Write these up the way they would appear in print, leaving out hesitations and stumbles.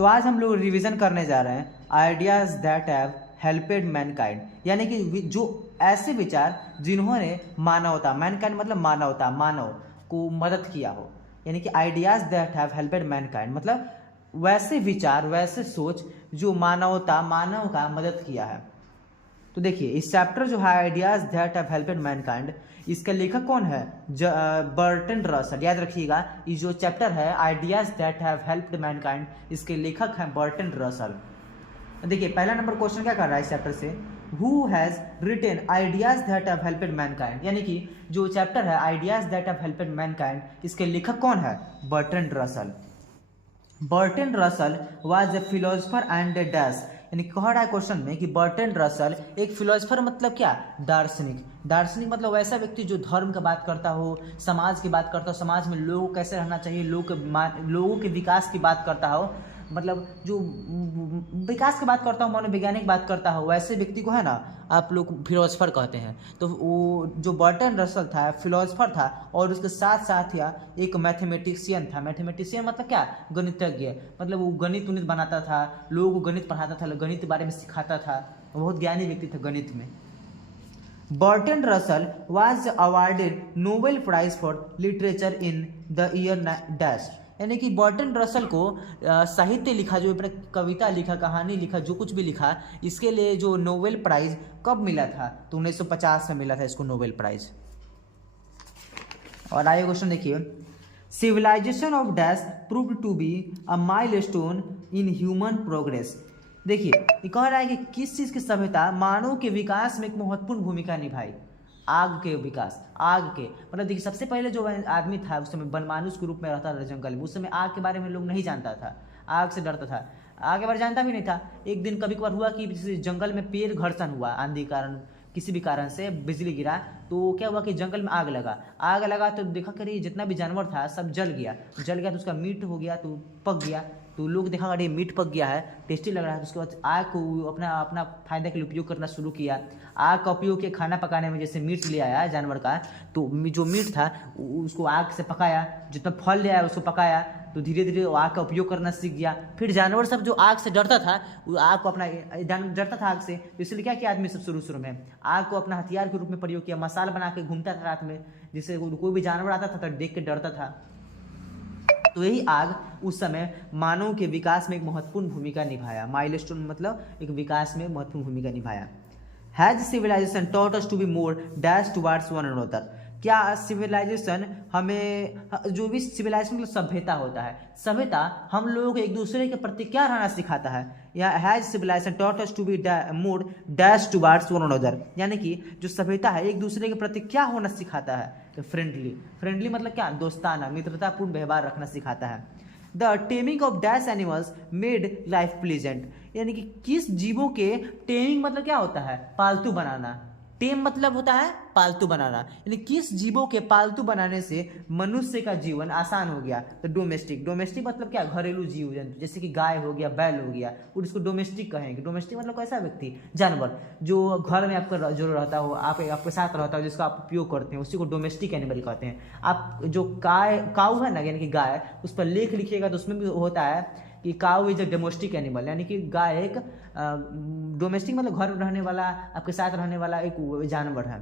तो आज हम लोग रिवीजन करने जा रहे हैं ideas that have helped mankind, यानी कि जो ऐसे विचार जिन्होंने मानवता, मैनकाइंड मतलब मानवता, मानव को मदद किया हो, यानी कि ideas that have helped Mankind मतलब वैसे विचार, वैसे सोच जो मानवता, मानव का मदद किया है। तो देखिए इस चैप्टर जो है ideas that have helped Mankind, इसका लेखक कौन है? Bertrand Russell. याद रखिएगा ये जो चैप्टर है ideas that have helped Mankind, इसके लेखक हैं बर्टन रसल। देखिए पहला नंबर क्वेश्चन क्या कर रहा है इस चैप्टर से, who has written ideas that have helped mankind, यानी कि जो चैप्टर है ideas that have helped mankind, इसके लेखक कौन है? Bertrand Russell. Bertrand Russell was a philosopher and a dash, यानी कह रहा है क्वेश्चन में कि बर्टन रसल एक फिलोसफर मतलब क्या? दार्शनिक। दार्शनिक मतलब वैसा व्यक्ति जो धर्म की बात करता हो, समाज की बात करता हो, समाज में लोग कैसे रहना चाहिए, लोगों के विकास की बात करता हो, मतलब जो विकास की बात करता हो, मनोवैज्ञानिक बात करता हो, वैसे व्यक्ति को है ना आप लोग फिलोसफर कहते हैं। तो वो जो बर्टन रसल था फिलोसफर था और उसके साथ साथ या एक मैथमेटिशियन था। मैथमेटिशियन मतलब क्या? गणितज्ञ, मतलब वो गणित उन्नित बनाता था, लोगों को गणित पढ़ाता था, गणित के बारे में सिखाता था, बहुत ज्ञानी व्यक्ति था गणित में। Bertrand Russell was awarded Nobel prize for literature in the year dash, यानी कि बर्टन रसल को साहित्य लिखा, जो कविता लिखा, कहानी लिखा, जो कुछ भी लिखा, इसके लिए जो नोबेल प्राइज कब मिला था? तो 1950 में मिला था इसको नोबेल प्राइज। और आगे क्वेश्चन देखिए, civilisation of dash proved to be a milestone in human progress. देखिए ये कह रहा है कि किस चीज़ की सभ्यता मानव के विकास में एक महत्वपूर्ण भूमिका निभाई? आग के विकास, आग के मतलब देखिए सबसे पहले जो आदमी था उस समय वनमानुष के रूप में रहता था जंगल में, उस समय आग के बारे में लोग नहीं जानता था, आग से डरता था, आग के बारे जानता भी नहीं था। एक दिन कभी कभार हुआ कि जैसे जंगल में पेड़ घर्षण हुआ, आंधी कारण, किसी भी कारण से बिजली गिरा, तो क्या हुआ कि जंगल में आग लगा। आग लगा तो देखा कि जितना भी जानवर था सब जल गया तो उसका मीट हो गया, तो पक गया, तो लोग देखा अरे मीट पक गया है, टेस्टी लग रहा है, तो उसके बाद आग को अपना फायदे के लिए उपयोग करना शुरू किया। आग का उपयोग किया खाना पकाने में, जैसे मीट ले आया जानवर का, तो जो मीट था उसको आग से पकाया, जितना फल ले आया उसको पकाया, तो धीरे धीरे वो आग का उपयोग करना सीख गया। फिर जानवर सब जो आग से डरता था, वो आग को अपना डरता था आग से, तो इसलिए क्या किया आदमी सब शुरू में आग को अपना हथियार के रूप में प्रयोग किया, मसाला बना के घूमता था रात में, जिससे कोई भी जानवर आता था तो देख के डरता था। तो यही आग उस समय मानव के विकास में एक महत्वपूर्ण भूमिका निभाया। माइलस्टोन मतलब एक विकास में महत्वपूर्ण भूमिका निभाया। Has civilisation taught us to be more dash towards one another, क्या सिविलाइजेशन हमें, जो भी सिविलाइजेशन मतलब सभ्यता होता है, सभ्यता हम लोगों को एक दूसरे के प्रति क्या रहना सिखाता है? या has civilisation taught us to be more dash towards one another, यानी कि जो सभ्यता है एक दूसरे के प्रति क्या होना सिखाता है? तो फ्रेंडली, फ्रेंडली मतलब क्या? दोस्ताना, मित्रतापूर्ण व्यवहार रखना सिखाता है। The taming of dash animals made life pleasant, यानी कि किस जीवों के, टेमिंग मतलब क्या होता है? पालतू बनाना, टेम मतलब होता है पालतू बनाना, यानी किस जीवों के पालतू बनाने से मनुष्य का जीवन आसान हो गया? तो डोमेस्टिक, डोमेस्टिक मतलब क्या? घरेलू जीव जंतु, जैसे कि गाय हो गया, बैल हो गया, और इसको डोमेस्टिक कहेंगे। डोमेस्टिक मतलब कैसा व्यक्ति, जानवर जो घर में आपका जो रहता हो, आपके साथ रहता हो, जिसका आप उपयोग करते हैं, उसी को डोमेस्टिक एनिमल कहते हैं। आप जो काऊ है ना, यानी कि गाय, उस पर लेख लिखिएगा तो उसमें भी होता है कि काऊ इज अ डोमेस्टिक एनिमल, यानी कि गाय एक डोमेस्टिक मतलब घर में रहने वाला, आपके साथ रहने वाला एक जानवर है।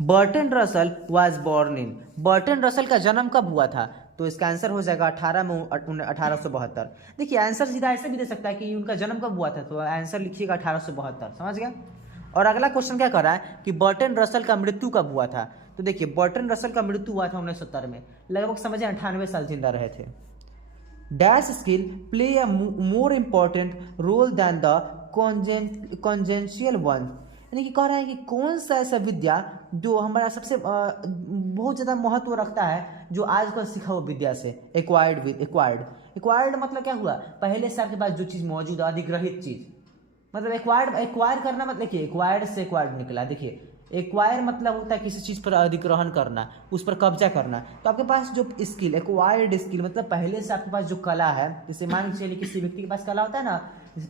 Bertrand Russell was born in, Bertrand Russell का जन्म कब हुआ था? तो इसका आंसर हो जाएगा 1872। देखिए आंसर सीधा ऐसे भी दे सकता है कि उनका जन्म कब हुआ था, तो आंसर लिखिएगा 1872, समझ गया। और अगला क्वेश्चन क्या कर रहा है कि बर्टन रसल का मृत्यु कब हुआ था? तो देखिए बर्टन रसल का मृत्यु हुआ था 1970 में, लगभग समझे 98 साल जिंदा रहे थे। Dash skill play a more important role than the congenital one, यानी कि कह रहा है कि कौन सा ऐसा विद्या जो हमारा सबसे बहुत ज़्यादा महत्व रखता है, जो आजकल सीखा हुआ विद्या से? एक्वायर्ड मतलब क्या हुआ? पहले से आपके पास जो चीज़ मौजूद है, अधिग्रहित चीज़, मतलब एक्वायर करना, मतलब देखिए एक्वायर्ड से एक्वायर्ड निकला। देखिए एक्वायर मतलब होता है किसी चीज़ पर अधिग्रहण करना, उस पर कब्जा करना। तो आपके पास जो स्किल, एक्वायर्ड स्किल मतलब पहले से आपके पास जो कला है, जैसे मान लीजिए किसी व्यक्ति के पास कला होता है ना,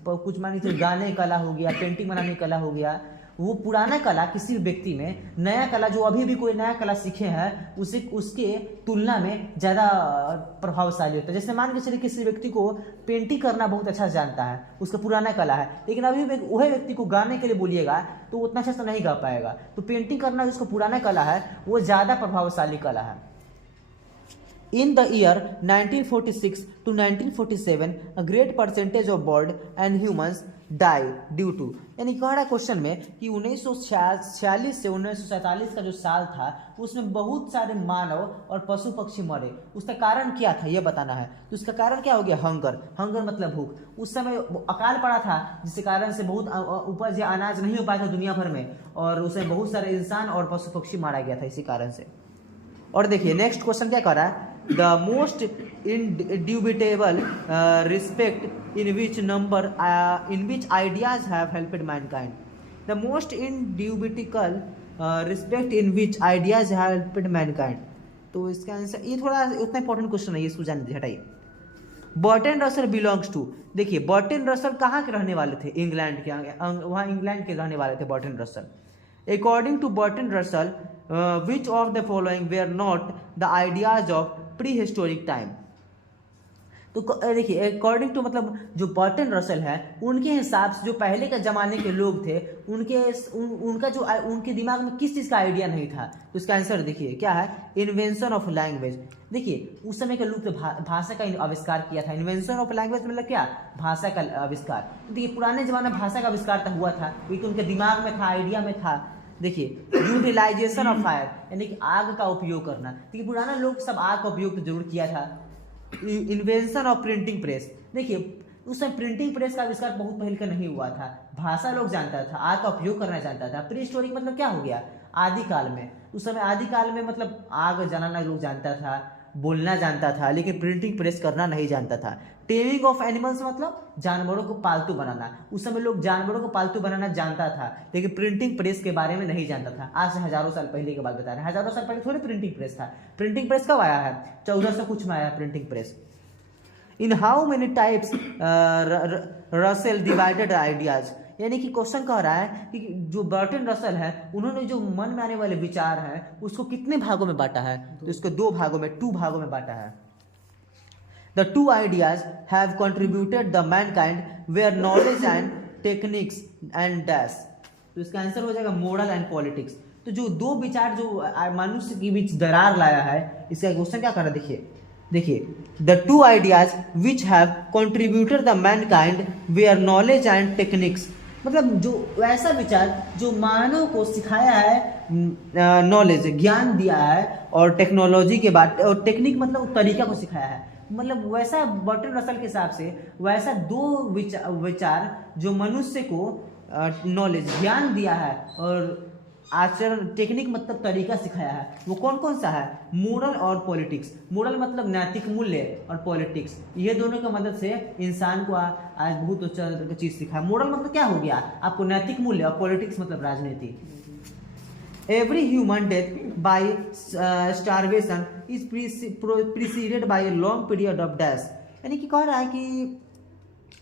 कुछ मान लीजिए गाने कला हो गया, पेंटिंग बनाने कला हो गया, वो पुराना कला किसी व्यक्ति में नया कला जो अभी भी कोई नया कला सीखे हैं उसके तुलना में ज़्यादा प्रभावशाली होता है। जैसे मान के चलिए किसी व्यक्ति को पेंटिंग करना बहुत अच्छा जानता है, उसका पुराना कला है, लेकिन अभी भी वही व्यक्ति को गाने के लिए बोलिएगा तो उतना अच्छा से नहीं गा पाएगा। तो पेंटिंग करना जिसका पुराना कला है वो ज़्यादा प्रभावशाली कला है। In the year 1946 to 1947, a great percentage of bird and humans die due to, यानी कह रहा है क्वेश्चन में कि 1946 से 1947 का जो साल था उसमें बहुत सारे मानव और पशु पक्षी मरे। उसका कारण क्या था ये बताना है। तो उसका कारण क्या हो गया? हंगर मतलब भूख। उस समय अकाल पड़ा था जिसके कारण से बहुत उपज या अनाज नहीं हो पाया था दुनिया भर में, और उसमें बहुत सारे इंसान और पशु पक्षी मारा गया था इसी कारण से। और देखिए नेक्स्ट क्वेश्चन क्या कर रहा है, the most indubitable respect in which ideas have helped mankind. The most indubitable respect in which ideas have helped mankind. तो इसका आंसर, ये थोड़ा उतना इंपॉर्टेंट क्वेश्चन है, ये इसको जान दीजिए, हटाइए। बर्टन रसल बिलोंग्स टू, देखिए बर्टन रसल कहाँ के रहने वाले थे? इंग्लैंड के, वहाँ इंग्लैंड के रहने वाले थे Burton Russell. According to Bertrand Russell, which of the following were not the ideas of prehistoric time? तो देखिए अकॉर्डिंग टू मतलब जो बर्टन रसल है उनके हिसाब से जो पहले के ज़माने के लोग थे उनका जो उनके दिमाग में किस चीज़ का आइडिया नहीं था। तो इसका आंसर देखिए क्या है, इन्वेंशन ऑफ लैंग्वेज। देखिए उस समय के लोग भाषा का आविष्कार किया था। इन्वेंशन ऑफ लैंग्वेज मतलब क्या? भाषा का आविष्कार। देखिए पुराने ज़माने में भाषा का आविष्कार हुआ था क्योंकि उनके दिमाग में था, आइडिया में था। देखिए यूटिलाइजेशन ऑफ फायर यानी कि आग का उपयोग करना। देखिए पुराना लोग सब आग का उपयोग तो जरूर किया था। इन्वेंशन ऑफ प्रिंटिंग प्रेस, देखिए उस समय प्रिंटिंग प्रेस का आविष्कार बहुत पहले का नहीं हुआ था। भाषा लोग जानता था, आग का उपयोग करना जानता था। प्री हिस्टोरिक मतलब क्या हो गया? आदिकाल में। उस समय आदिकाल में मतलब आग जलाना लोग जानता था, बोलना जानता था, लेकिन प्रिंटिंग प्रेस करना नहीं जानता था। टेमिंग ऑफ एनिमल्स मतलब जानवरों को पालतू बनाना। उस समय लोग जानवरों को पालतू बनाना जानता था, लेकिन प्रिंटिंग प्रेस के बारे में नहीं जानता था। आज से हजारों साल पहले की बात बता रहे हैं। हजारों साल पहले थोड़ी प्रिंटिंग प्रेस था। प्रिंटिंग प्रेस कब आया है? 1400 कुछ में आया printing press. In how many types Russell divided ideas, यानी कि क्वेश्चन कह रहा है कि जो बर्टन रसल है उन्होंने जो मन में आने वाले विचार हैं उसको कितने भागों में बांटा है? तो इसको दो भागों में बांटा है। The two ideas have contributed the mankind were knowledge and techniques and dash. तो इसका आंसर हो जाएगा मोरल एंड पॉलिटिक्स। तो जो दो विचार जो मनुष्य के बीच दरार लाया है, इसका क्वेश्चन क्या कर रहा है? देखिए the two ideas which have contributed the mankind were knowledge and techniques, मतलब जो ऐसा विचार जो मानव को सिखाया है, नॉलेज ज्ञान दिया है, और टेक्नोलॉजी के बाद, और टेक्निक मतलब तरीका को सिखाया है। मतलब वैसा बर्टन रसल के हिसाब से वैसा दो विचार जो मनुष्य को नॉलेज ज्ञान दिया है और आचरण टेक्निक मतलब तरीका सिखाया है, वो कौन कौन सा है? मोरल और पॉलिटिक्स। मोरल मतलब नैतिक मूल्य, और पॉलिटिक्स, ये दोनों की मदद से इंसान को आज बहुत अच्छा चीज़ सिखाया। मोरल मतलब क्या हो गया आपको? नैतिक मूल्य, और पॉलिटिक्स मतलब राजनीति। Every human death by starvation is preceded by a long period of dash, यानी कि कह रहा है कि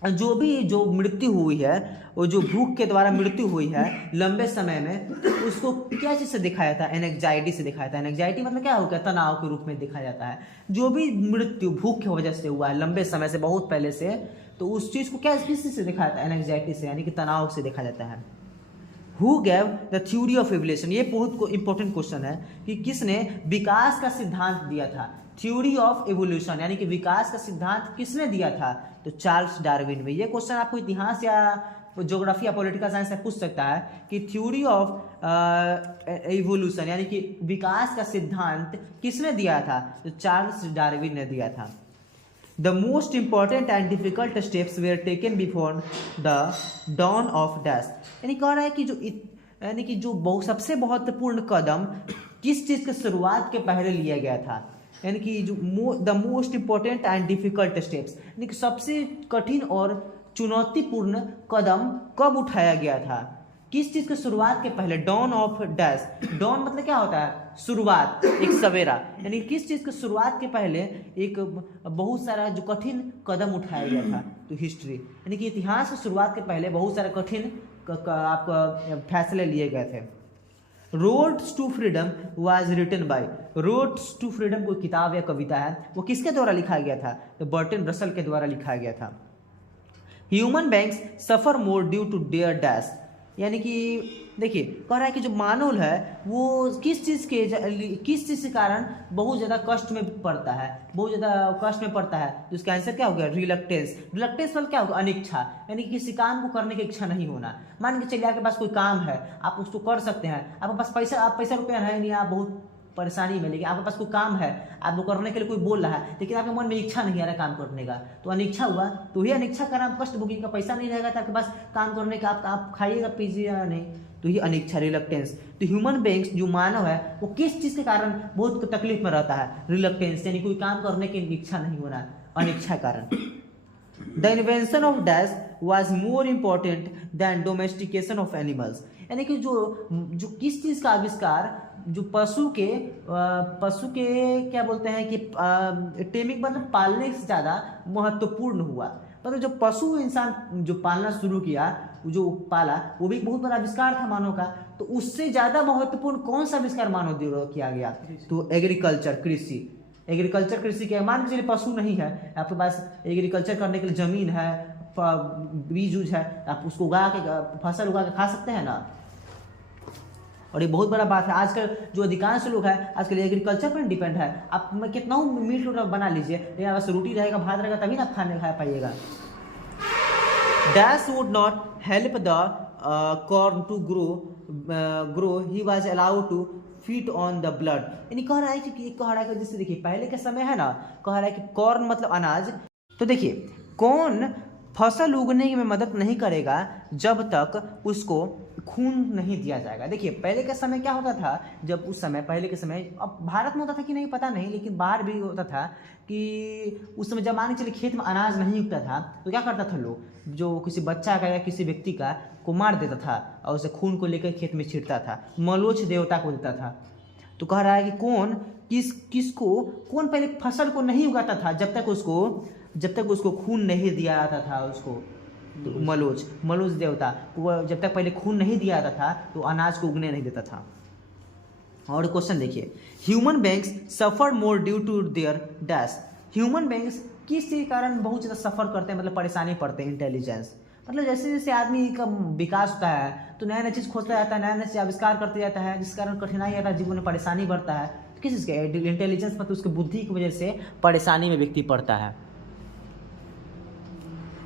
जो मृत्यु हुई है, वो जो भूख के द्वारा मृत्यु हुई है लंबे समय में, उसको क्या चीज़ से दिखाया था? एंजाइटी से दिखाया था। एंजाइटी मतलब क्या हो गया? तनाव के रूप में दिखाया जाता है। जो भी मृत्यु भूख की वजह से हुआ है लंबे समय से, बहुत पहले से, तो उस चीज़ को क्या किस चीज़ से दिखाया था? एंजाइटी से, यानी कि तनाव से देखा जाता है। Who gave the theory of evolution, ये बहुत इंपॉर्टेंट क्वेश्चन है कि किसने विकास का सिद्धांत दिया था? थ्योरी ऑफ एवोल्यूशन यानी कि विकास का सिद्धांत किसने दिया था? तो चार्ल्स डार्विन में। ये क्वेश्चन आपको इतिहास या ज्योग्राफी या पॉलिटिकल साइंस से पूछ सकता है कि थ्योरी ऑफ एवोल्यूशन यानी कि विकास का सिद्धांत किसने दिया था? तो चार्ल्स डार्विन ने दिया था। The most important and difficult steps were taken before the dawn of dash, यानी कह रहा है कि जो सबसे महत्वपूर्ण कदम किस चीज़ के शुरुआत के पहले लिया गया था, यानी कि जो the most important and difficult steps, यानी कि सबसे कठिन और चुनौतीपूर्ण कदम कब उठाया गया था? किस चीज़ के शुरुआत के पहले? Don of dash. डॉन मतलब क्या होता है? शुरुआत, एक सवेरा, यानी किस चीज़ के शुरुआत के पहले एक बहुत सारा जो कठिन कदम उठाया गया था? तो हिस्ट्री, यानी कि इतिहास की शुरुआत के पहले बहुत सारा कठिन आपका फैसले लिए गए थे। Roads to freedom was written by, roads to freedom कोई किताब या कविता है, वो किसके द्वारा लिखा गया था? तो बर्टन रसल के द्वारा लिखा गया था। Human beings suffer more due to their dash, यानी कि देखिए कह रहा है कि जो मानव है वो किस चीज़ के कारण बहुत ज़्यादा कष्ट में पड़ता है, बहुत ज़्यादा कष्ट में पड़ता है। तो इसका आंसर क्या हो गया? रिलक्टेंस। रिलक्टेंस मतलब क्या होगा? अनिच्छा, यानी कि किसी काम को करने की इच्छा नहीं होना। मान के चलिए आपके पास कोई काम है, आप उसको कर सकते हैं, आपके पास पैसा रुपया है नहीं, आप बहुत परेशानी में, लेकिन आपके पास कोई काम है, आपको करने के लिए कोई बोल रहा है, लेकिन आपके मन में इच्छा नहीं आ रहा काम करने का, तो अनिच्छा हुआ। तो ये अनिच्छा का नाम कष्ट भोगी का। पैसा नहीं रहेगा तो आपके पास काम करने का, आप खाइएगा पीजिएगा नहीं, तो ये अनिच्छा, रिलक्टेंस। तो ह्यूमन बींग्स जो मानव है वो किस चीज़ के कारण बहुत तकलीफ में रहता है? रिलक्टेंस, यानी कोई काम करने की इच्छा नहीं होना, अनिच्छा कारण। The invention of dash was more important than domestication of animals, यानी कि जो किस चीज़ का आविष्कार जो पशु के क्या बोलते हैं कि टेमिंग मतलब पालने से ज़्यादा महत्वपूर्ण हुआ। मतलब जो पशु इंसान जो पालना शुरू किया, जो पाला, वो भी बहुत बड़ा आविष्कार था मानव का। तो उससे ज़्यादा महत्वपूर्ण कौन सा आविष्कार मानव द्वारा किया गया? तो एग्रीकल्चर, कृषि। एग्रीकल्चर कृषि के मान लीजिए पशु नहीं है, आपके पास एग्रीकल्चर करने के लिए ज़मीन है, बीज उज है, आप उसको उगा के फसल उगा के खा सकते हैं ना। और ये बहुत बड़ा बात है। आजकल जो अधिकांश लोग हैं आजकल एग्रीकल्चर पर डिपेंड है। आप कितना मीट बना लीजिए, लेकिन बस रोटी रहेगा, भात रहेगा, तभी ना खाने खा पाइएगा। Dash would not help the corn to grow he was allowed to feed on the blood, यानी कह रहा है कि जैसे देखिए पहले के समय है ना, कह रहा है कि कॉर्न मतलब अनाज। तो देखिए कौन फसल उगने में मदद नहीं करेगा जब तक उसको खून नहीं दिया जाएगा। देखिए पहले के समय क्या होता था, जब उस समय पहले के समय, अब भारत में होता था कि नहीं पता नहीं, लेकिन बाहर भी होता था कि उस समय जब मान के चलिए खेत में अनाज नहीं उगता था तो क्या करता था लोग, जो किसी बच्चा का या किसी व्यक्ति का को मार देता था और उसे खून को लेकर खेत में छिड़ता था, मलोच देवता को देता था। तो कह रहा है कि कौन पहले फसल को नहीं उगाता था जब तक उसको खून नहीं दिया जाता था उसको। तो मलोच देवता वो जब तक पहले खून नहीं दिया जाता था तो अनाज को उगने नहीं देता था। और क्वेश्चन देखिए, human beings suffer more due to their dash, human beings किस के कारण बहुत ज़्यादा सफ़र करते हैं, मतलब परेशानी पड़ते हैं? इंटेलिजेंस, मतलब जैसे जैसे आदमी का विकास होता है तो नया नया चीज़ खोजता जाता है, नया नया चीज़ आविष्कार करते जाता है, जिस कारण कठिनाई आता है, जीवन में परेशानी बढ़ता है। तो किस चीज़ के? इंटेलिजेंस, मतलब उसकी बुद्धि की वजह से परेशानी में व्यक्ति पड़ता है।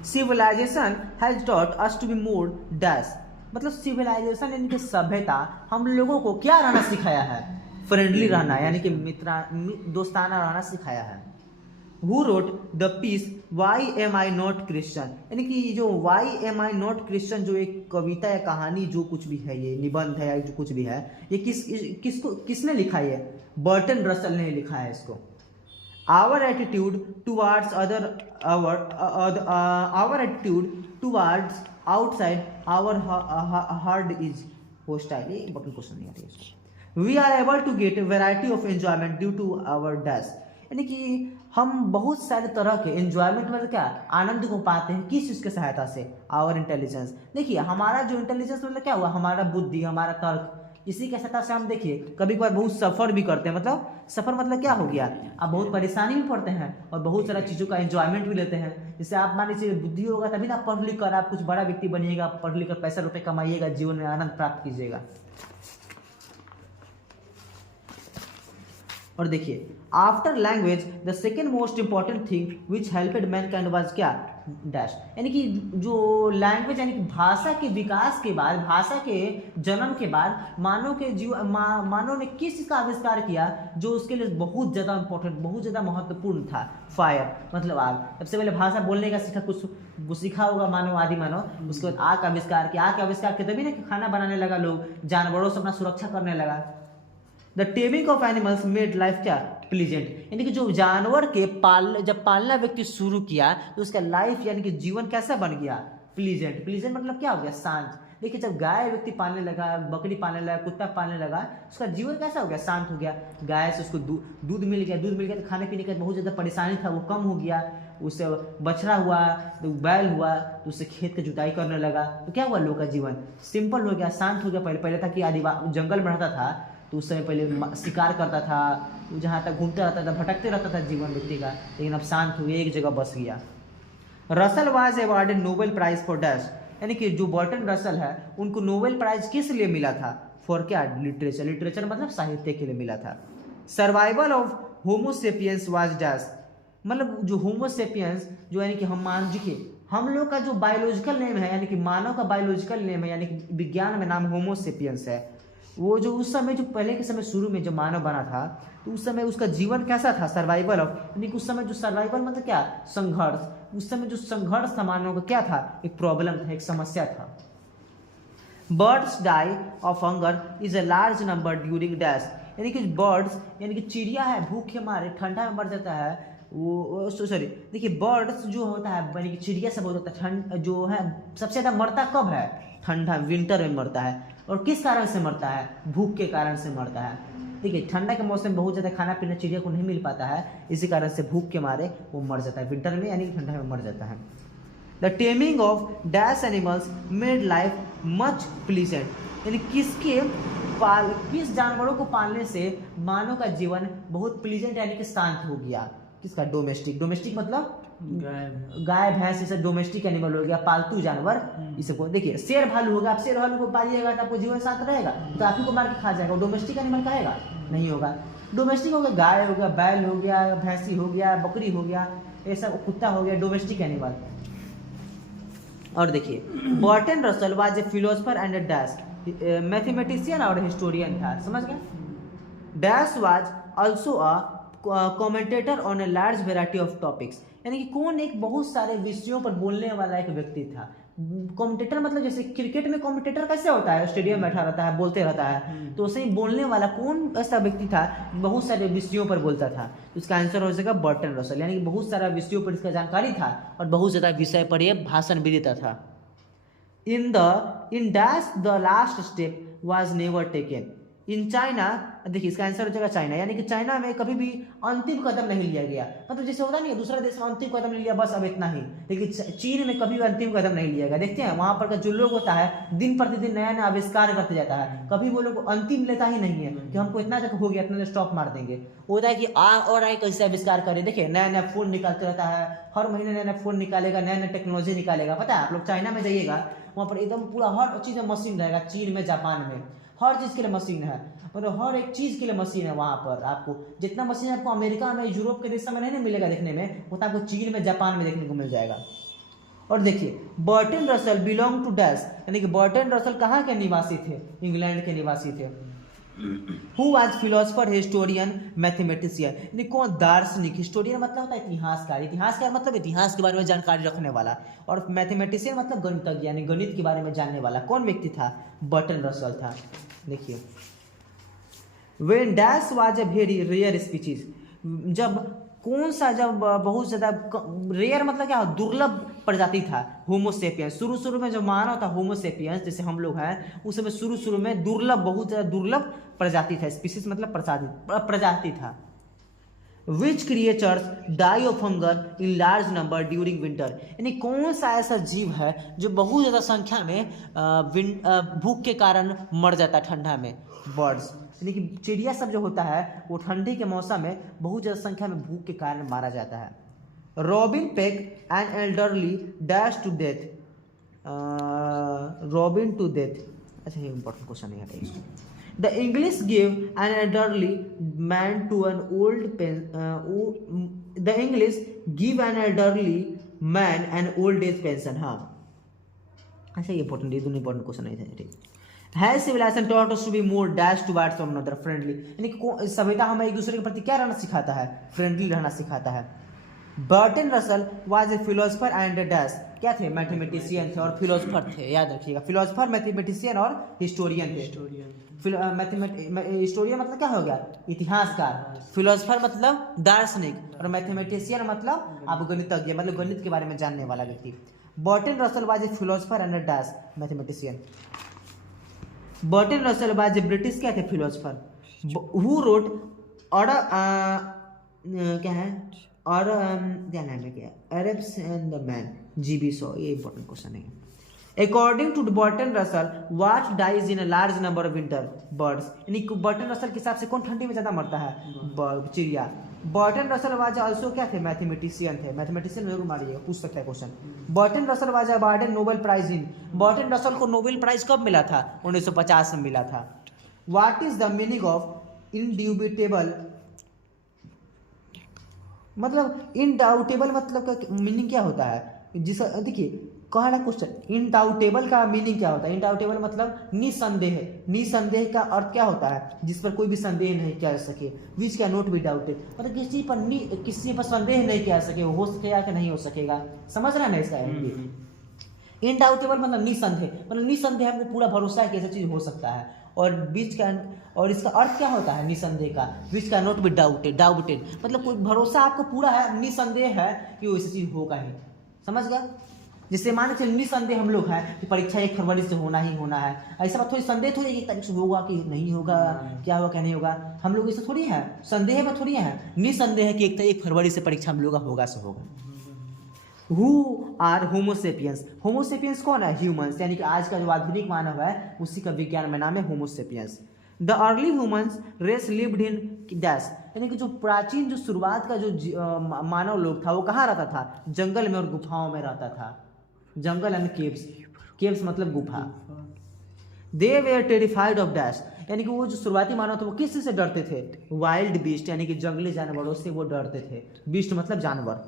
Civilisation has taught us to be more dash, मतलब सिविलाइजेशन यानी कि सभ्यता हम लोगों को क्या रहना सिखाया है? फ्रेंडली रहना, यानी कि दोस्ताना रहना सिखाया है। Who wrote the piece Why am I not Christian, यानी कि जो Why am I not Christian जो एक कविता या कहानी जो कुछ भी है, ये निबंध है या जो कुछ भी है, ये किसने लिखा है? बर्टन रसल ने लिखा है इसको। Our attitude towards our attitude towards outside our heart is hostile, ये important क्वेश्चन नहीं आता है। We are able to get a variety of enjoyment due to our dash, यानी कि हम बहुत सारे तरह के एंजॉयमेंट मतलब क्या आनंद को पाते हैं किस चीज़ के सहायता से? Our intelligence. देखिए हमारा जो इंटेलिजेंस मतलब क्या हुआ? हमारा बुद्धि, हमारा तर्क, इसी के सहायता से हम देखिए कभी कभार बहुत सफ़र भी करते हैं। मतलब सफ़र मतलब क्या हो गया? आप बहुत परेशानी में पड़ते हैं और बहुत सारा चीज़ों का एंजॉयमेंट भी लेते हैं। जैसे आप मान लीजिए बुद्धि होगा तभी ना पढ़ लिख कर आप कुछ बड़ा व्यक्ति बनिएगा, पढ़ लिख कर पैसा रुपये कमाइएगा, जीवन में आनंद प्राप्त कीजिएगा। और देखिए after language the second most important thing which helped mankind was क्या? डैश, यानी कि जो लैंग्वेज यानी कि भाषा के विकास के बाद, भाषा के जन्म के बाद मानव ने किस चीज़ का आविष्कार किया जो उसके लिए बहुत ज़्यादा इंपॉर्टेंट, बहुत ज़्यादा महत्वपूर्ण था? फायर, मतलब आग। सबसे पहले भाषा बोलने का कुछ सीखा होगा मानव, आदि मानव। उसके बाद आग का आविष्कार किया, आग का आविष्कार किया तभी ना खाना बनाने लगा, लोग जानवरों से अपना सुरक्षा करने लगा। The taming of animals made life क्या? प्लीजेंट, यानी कि जो जानवर के जब पालना व्यक्ति शुरू किया तो उसका लाइफ यानी कि जीवन कैसा बन गया? प्लीजेंट। प्लीजेंट मतलब क्या हो गया? शांत। देखिए जब गाय व्यक्ति पालने लगा, बकरी पालने लगा, कुत्ता पालने लगा, उसका जीवन कैसा हो गया? शांत हो गया। गाय से उसको दूध मिल गया तो खाने पीने का बहुत ज़्यादा परेशानी था वो कम हो गया। उससे बछड़ा हुआ तो बैल हुआ तो उससे खेत की जुताई करने लगा, तो क्या हुआ, लोग का जीवन सिंपल हो गया, शांत हो गया। पहले था कि आदिवासी जंगल में रहता था तो उस समय पहले शिकार करता था, जहाँ तक घूमते रहता था, भटकते रहता था जीवन व्यक्ति का, लेकिन अब शांत हो गया, एक जगह बस गया। Russell was awarded Nobel prize for dash, यानी कि जो बर्टन रसल है उनको नोबेल प्राइज किस लिए मिला था, फॉर क्या, लिटरेचर, लिटरेचर मतलब साहित्य के लिए मिला था। Survival of Homo sapiens was dash, मतलब जो होमोसेपियंस जो यानी कि हम लोग का जो बायोलॉजिकल नेम है, यानी कि मानव का बायोलॉजिकल नेम है, यानी कि विज्ञान में नाम होमोसेपियंस है, वो जो उस समय जो पहले के समय शुरू में जब मानव बना था तो उस समय उसका जीवन कैसा था, सर्वाइवल ऑफ, यानी कि उस समय जो सर्वाइवल मतलब क्या, संघर्ष, उस समय जो संघर्ष था मानव का क्या था, एक प्रॉब्लम था, एक समस्या था। Birds die of hunger is a large number during dash, यानी कि बर्ड्स यानी कि चिड़िया है भूख के मारे ठंडा में मर जाता है, वो सॉरी देखिए बर्ड्स जो होता है यानी कि चिड़िया सब होता है ठंड जो है सबसे ज़्यादा मरता कब है, ठंडा विंटर में मरता है, और किस कारण से मरता है, भूख के कारण से मरता है। देखिए ठंडा के मौसम में बहुत ज़्यादा खाना पीना चिड़िया को नहीं मिल पाता है, इसी कारण से भूख के मारे वो मर जाता है विंटर में, यानी कि ठंडा में मर जाता है। The taming of dash animals made life much pleasant, यानी किस जानवरों को पालने से मानव का जीवन बहुत प्लीजेंट यानी कि शांत हो गया। किसका, डोमेस्टिक, डोमेस्टिक मतलब गाय भैंस, ये सब डोमेस्टिक एनिमल हो गया, पालतू जानवर। इसे को देखिए शेर भालू होगा, आप शेर भालू को पालिएगा तो आपको जीवन शांत रहेगा, तो आप ही को मार के खा जाएगा, डोमेस्टिक एनिमल कहेगा नहीं होगा। डोमेस्टिक हो गया गाय हो गया, बैल हो गया, भैंसी हो गया, बकरी हो गया, ये सब कुत्ता हो गया, डोमेस्टिक एनिमल। और देखिए Bertrand Russell was a philosopher and a dash, mathematician और हिस्टोरियन था, समझ गए। Dash was also a commentator on a large variety of topics, यानी कि कौन एक बहुत सारे विषयों पर बोलने वाला एक व्यक्ति था। कमेंटेटर मतलब जैसे क्रिकेट में कमेंटेटर कैसे होता है, स्टेडियम में बैठा रहता है बोलते रहता है, तो उसे बोलने वाला कौन ऐसा व्यक्ति था, बहुत सारे विषयों पर बोलता था, तो इसका आंसर हो जाएगा बर्टन रसल, यानी कि बहुत सारा विषयों पर इसका जानकारी था और बहुत ज़्यादा विषय पर यह भाषण भी देता था। In dash the last step was never taken in China, देखिए इसका आंसर हो जाएगा चाइना, यानी कि चाइना में कभी भी अंतिम कदम नहीं लिया गया, मतलब जैसे होता नहीं है दूसरा देश में अंतिम कदम ले लिया बस अब इतना ही, लेकिन चीन में कभी भी अंतिम कदम नहीं लिया गया। देखते हैं वहाँ पर का जो लोग होता है दिन प्रतिदिन नया नया आविष्कार करते जाता है, कभी वो लोग अंतिम लेता ही नहीं है कि हमको इतना तक हो गया इतना स्टॉप मार देंगे, होता है कि और आए कैसे आविष्कार करें। देखिए नया नया फोन निकालते रहता है, हर महीने नया नया फोन निकालेगा, नया नया टेक्नोलॉजी निकालेगा। पता है आप लोग चाइना में जाइएगा वहाँ पर एकदम पूरा हर चीज़ में मशीन रहेगा, चीन में जापान में हर चीज़ के लिए मशीन है, मतलब हर एक चीज़ के लिए मशीन है वहाँ पर। आपको जितना मशीन आपको अमेरिका में यूरोप के देशों में नहीं मिलेगा देखने में, उतना आपको चीन में जापान में देखने को मिल जाएगा। और देखिए Bertrand Russell belong to dash, यानी कि बर्टन रसल कहाँ के निवासी थे, इंग्लैंड के निवासी थे। Who was philosopher, historian, mathematician, यानी कौन, दार्शनिक, हिस्टोरियन मतलब होता है इतिहासकार, इतिहासकार मतलब इतिहास के बारे में जानकारी रखने वाला, और मैथमेटिशियन मतलब गणितज्ञ यानी गणित के बारे में जानने वाला। कौन व्यक्ति था, बर्टन रसल था। देखिए when dash was a very rare species, जब कौन सा, जब बहुत ज़्यादा रेयर मतलब क्या, दुर्लभ प्रजाति था होमोसेपियंस। शुरू में जो मानव था होमोसेपियंस जैसे हम लोग हैं, उस समय शुरू में दुर्लभ, बहुत ज़्यादा दुर्लभ प्रजाति था, स्पीसीज मतलब प्रजाति था। Which creatures die of hunger in large number during winter, यानी कौन सा ऐसा जीव है जो बहुत ज़्यादा संख्या में भूख के कारण मर जाता है ठंडा में, बर्ड्स, यानी कि चिड़िया सब जो होता है वो ठंडी के मौसम में बहुत ज़्यादा संख्या में भूख के कारण मारा जाता है। Robin peck an elderly dash to death, Robin to death, अच्छा ये इंपॉर्टेंट क्वेश्चन नहीं है इसको। The English give an elderly man to an the English give an elderly man an old age pension, हाँ अच्छा ये इंपॉर्टेंट, ये दोनों इंपॉर्टेंट क्वेश्चन नहीं थे। Has civilization taught us to be more dash towards one another friendly, यानी कि सभ्यता हमें एक दूसरे के प्रति क्या रहना सिखाता है, फ्रेंडली रहना सिखाता है। Bertrand Russell was a philosopher and a dash, क्या थे, मैथमेटिशियन थे और फिलोसफर थे, याद रखिएगा, फिलोसफर, मैथमेटिशियन और हिस्टोरियन थे। हिस्टोरियन मतलब क्या हो गया, इतिहासकार, फिलोसफर मतलब दार्शनिक, और मैथमेटिशियन मतलब आप गणितज्ञ, मतलब गणित के बारे में जानने वाला व्यक्ति। Burton Russell was a philosopher and a dash, mathematician. Burton Russell was A British क्या थे, फिलोसफर। हु रोट क्या है, और क्या नाम है क्या, Arabs and the man, GB Shaw, ये इंपॉर्टेंट क्वेश्चन है। According to Bertrand Russell what dies in a large number of winter birds, यानी बर्टन रसल के हिसाब से कौन ठंडी में ज्यादा मरता है, चिड़िया। बर्टन रसल वाज आल्सो क्या थे, मैथमेटिशियन थे, मैथमेटिशियन जरूर मारिएगा, पूछ सकता है question. Bertrand Russell was awarded Nobel prize in, Bertrand Russell को नोबेल प्राइज कब मिला था, 1950 में मिला था। What is the meaning of indubitable, मतलब इनडाउटेबल मतलब का मीनिंग क्या होता है, जिस देखिए कह रहा क्वेश्चन, इनडाउटेबल का मीनिंग क्या होता है, इनडाउटेबल मतलब निसंदेह, निसंदेह का अर्थ क्या होता है, जिस पर कोई भी संदेह नहीं किया जा सके, which can not be doubted, मतलब किसी पर किसी पर संदेह नहीं किया जा सके, हो सकेगा कि नहीं हो सकेगा, समझ रहे हैं ना इसका। इनडाउटेबल मतलब निसंदेह, मतलब निसंदेह हमको पूरा भरोसा है कि ऐसा चीज हो सकता है, और बीच कैन, और इसका अर्थ क्या होता है निसंदेह का, which can not be doubted, doubted मतलब कोई भरोसा आपको पूरा है, निसंदेह है कि वो ऐसी चीज होगा ही, समझ गया। जिससे मान चलिए निसंदेह हम लोग हैं कि परीक्षा 1 फरवरी से होना ही होना है, ऐसा बात थोड़ी संदेह थोड़ी एक तारीख से होगा कि नहीं होगा, क्या होगा क्या नहीं होगा, हम लोग ऐसा थोड़ी है, संदेह में थोड़ी है, निसंदेह है कि 1 फरवरी से परीक्षा हम लोग का होगा से होगा। हु आर होमोसेपियंस, होमोसेपियंस कौन है, ह्यूमंस, यानी कि आज का जो आधुनिक मानव है उसी का विज्ञान में नाम है homo sapiens. The early humans race lived in dash, यानी कि जो प्राचीन जो शुरुआत का जो मानव लोग था वो कहाँ रहता था, जंगल में और गुफाओं में रहता था, जंगल एंड केव्स, केव्स मतलब गुफा। They were terrified of dash, यानी कि वो जो शुरुआती मानव थे वो किस से डरते थे, वाइल्ड बीस्ट, यानी कि जंगली जानवरों से वो डरते थे, बीस्ट मतलब जानवर।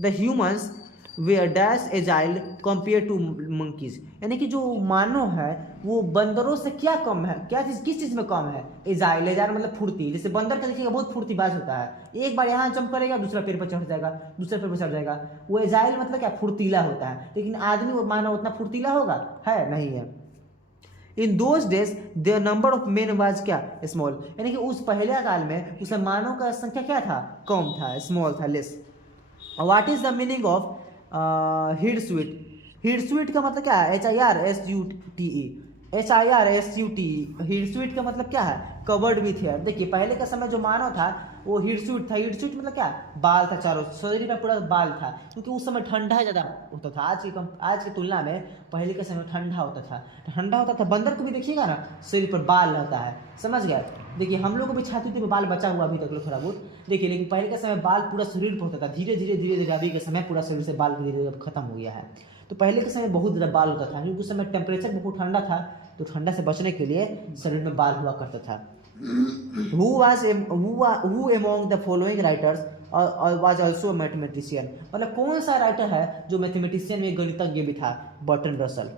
The humans were dash agile compare to monkeys, यानी कि जो मानव है वो बंदरों से क्या कम है, क्या चीज किस चीज में कम है, एजाइल, एजाइल मतलब फुर्ती, जैसे बंदर का देखिएगा बहुत फुर्तीबाज होता है, एक बार यहाँ जंप करेगा दूसरा पेड़ पर चढ़ जाएगा, दूसरे पेड़ पर चढ़ जाएगा, वो एजाइल मतलब क्या फुर्तीला होता है, लेकिन आदमी वो मानव उतना फुर्तीला होगा है नहीं है। In those days the number of main was क्या, स्मॉल, यानी कि उस पहले काल में उस मानव का संख्या क्या था, कम था, स्मॉल था, less. What is the meaning of hid sweet, hid sweet का मतलब क्या है, HIRSUTE, HIRSUTE, हिड स्वीट का मतलब क्या है, कवर्ड विथ हेयर। देखिए पहले का समय जो मानव था वो हिडसूट था, हिडसूट मतलब क्या, बाल था, चारों शरीर में पूरा बाल था, क्योंकि उस समय ठंडा ज़्यादा होता था, आज की तुलना में पहले के समय ठंडा होता था, ठंडा होता था। बंदर को भी देखिएगा ना शरीर पर बाल रहता है, समझ गए। देखिए हम लोग को भी छाती पे बाल बचा हुआ अभी तक थोड़ा बहुत, देखिए लेकिन पहले के समय बाल पूरा शरीर पर होता था, धीरे धीरे अभी के समय पूरा शरीर से बाल धीरे धीरे खत्म हो गया है। तो पहले के समय बहुत ज़्यादा बाल होता था, क्योंकि उस समय टेम्परेचर बहुत ठंडा था, तो ठंडा से बचने के लिए शरीर में बाल हुआ करता था। Who among the following writers was also a mathematician, मतलब कौन सा राइटर है जो मैथमेटिशियन में गणितज्ञ भी था, बर्टन रसल।